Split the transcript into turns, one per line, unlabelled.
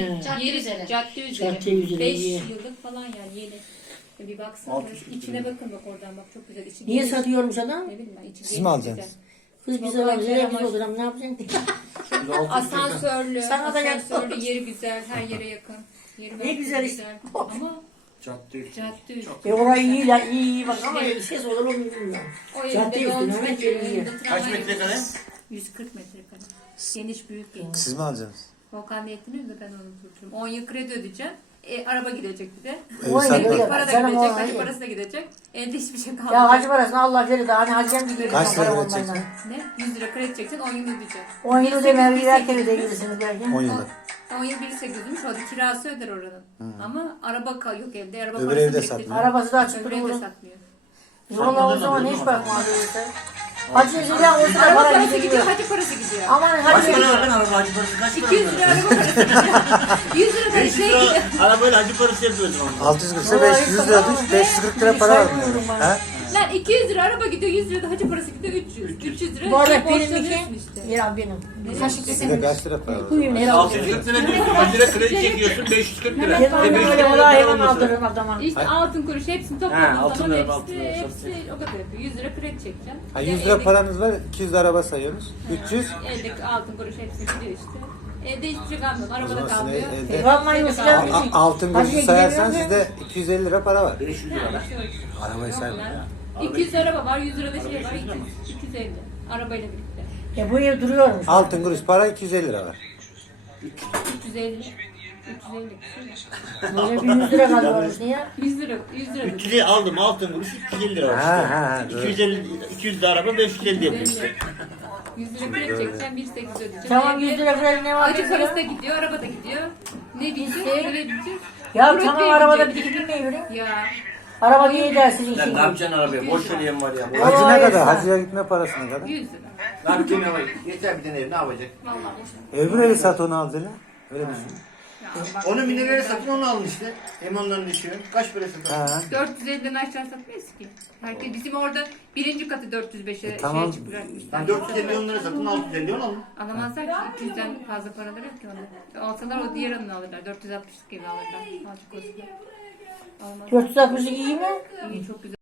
Cadde üzeri. Cadde üzeri.
Cadde üzeri,
5
iyi.
yıllık falan yani yeni. Bir baksana içine bakın bak oradan bak çok güzel. İçi
Niye
geniş.
satıyormuş adam?
Ne bileyim ben içi
Siz
geniş,
mi alacaksınız?
Kız bize var. Nereye biz olur ama ne yapacaksın?
güzel. Asansörlü.
Sana da
Asansörlü yeri güzel. Her yere yakın. Yeri
Ne
belki
güzel işte.
Ama
Cadde.
cadde üstü.
Orayı iyi la iyi bak ama ses olur mu bilmiyorum.
O
Cadde
evde
üstü,
dolmuş
Mehmet
geçiyor.
yeri iyi.
Evde
Kaç
tramvay
metrekare?
140 metrekare. Geniş büyük geniş.
Siz mi alacaksınız?
Volkan niyetini de ben onu tutuyorum. 10 yıl kredi ödeyeceğim. Araba gidecek bir de.
Evi
Vay
satmak.
be.
Para da
Canım
gidecek,
o,
hacı
hayır.
parası da gidecek. Elde hiçbir şey kalmayacak.
Ya hacı parasını Allah verir de hani hacıyan gidiyor.
Kaç lira
para
vereceksin?
olmadan.
Ne? 100 lira kredi çekeceksin, 10 yıl ödeyeceksin.
10 yıl ödemeye bir erken ödeyebilirsiniz belki.
10 yıllık.
10 yıl 1.800'müş, o da kirası öder oranın. Ama araba yok evde, araba
Öbür
parası
evde
biriktirecek.
satmıyor.
Arabası da açık
Öbür evde
durur.
satmıyor.
Valla o zaman ne iş bakmaz öyleyse. Hacı yüzünden o sıra
Araba
para
parası gidiyor,
gidiyor.
hacı parası gidiyor.
Aman
Kaç
hacı
para verdin araba hacı parası? Kaç para
200 lira araba parası gidiyor. 100 lira da
500
şey
lira
gidiyor.
arabayla hacı parası yapıyordum ama.
640 ise 500 lira düş, 540 lira para var. Ha?
Lan 200 lira araba gidiyor, 100 lira da hacı parası gidiyor, 300. 300 lira
Bu arada
şey
benim
borçlanıyorsun
iki.
işte.
Ya benim.
Bir de kaç lira para var?
Buyurun helal olsun.
640 lira diyorsun, 100 lira kredi çekiyorsun, 540 lira.
Kesin
Bir de 500
öyle
lira
olay hemen
olması.
aldırırım adama.
İşte altın kuruş hepsini
Ha,
topladığın
altın
zaman
lira, altın lira,
hepsi o kadar yapıyor. 100 lira kredi çekeceğim.
Ha,
Bir de
100 lira
evdeki-
paranız var, 200 de araba sayıyorsunuz. 300.
Eldeki altın kuruş hepsi gidiyor işte. Evde hiçbir şey kalmıyor.
O
Arabada
zaman sizin
kalmıyor.
elde
Vallahi o sıra
altın
Hacıya
kuruşu sayarsan
gidemiyorum
sizde 250 lira para var.
500 lira.
Ha, bir şey yok.
Arabayı sayma.
200 araba var, 100 lira da şey var, 250. Arabayla birlikte.
Bu ev duruyormuş.
Altın kuruş para 250 lira var.
350. 350.
Böyle bir 100 lira kalıyormuş niye?
100 lira, 100 lira.
300'ü aldım altın kuruş 350 lira var
Ha,
işte.
doğru.
250, 200 de araba 550 yapıyor işte.
100 lira kredi çekeceğim, 1.800 ödeyeceğim.
Tamam
Evde
100 lira kredi ne var?
Acı parası da gidiyor, araba da gidiyor. Ne diyeceğiz, ne diyeceğiz?
Ya
Murat
tamam
Bey
arabada bir
gidecek.
iki binmeyi
Ya,
Araba niye dersin
Lan
iki
ne yapacaksın arabaya? Boş vereyim var ya.
Hacı ne
Vay
kadar?
efsane.
Hacıya gitme parası ne kadar?
100 lira.
Ne yapacaksın arabaya? Yeter bir tane ev ne yapacak?
Vallahi boşuna.
Öbür evi sat onu al dile. Öyle düşün.
Ya bak,
Onu milyonere satın onu alın işte. Hem onların düşüyor. Kaç para satın?
Ha.
450'den aşağı satmayız ki. Herkes bizim orada birinci katı 405'e
tamam.
şey bırakmışlar.
Lan 450 onlara satın 650 onu alın.
Alamazlar ki 200'den fazla paraları yok ki onda. Alsalar o diğer anını alırlar. 460'lık evi alırlar. Azıcık olsun. Almaz.
460 iyi mi?
İyi çok güzel.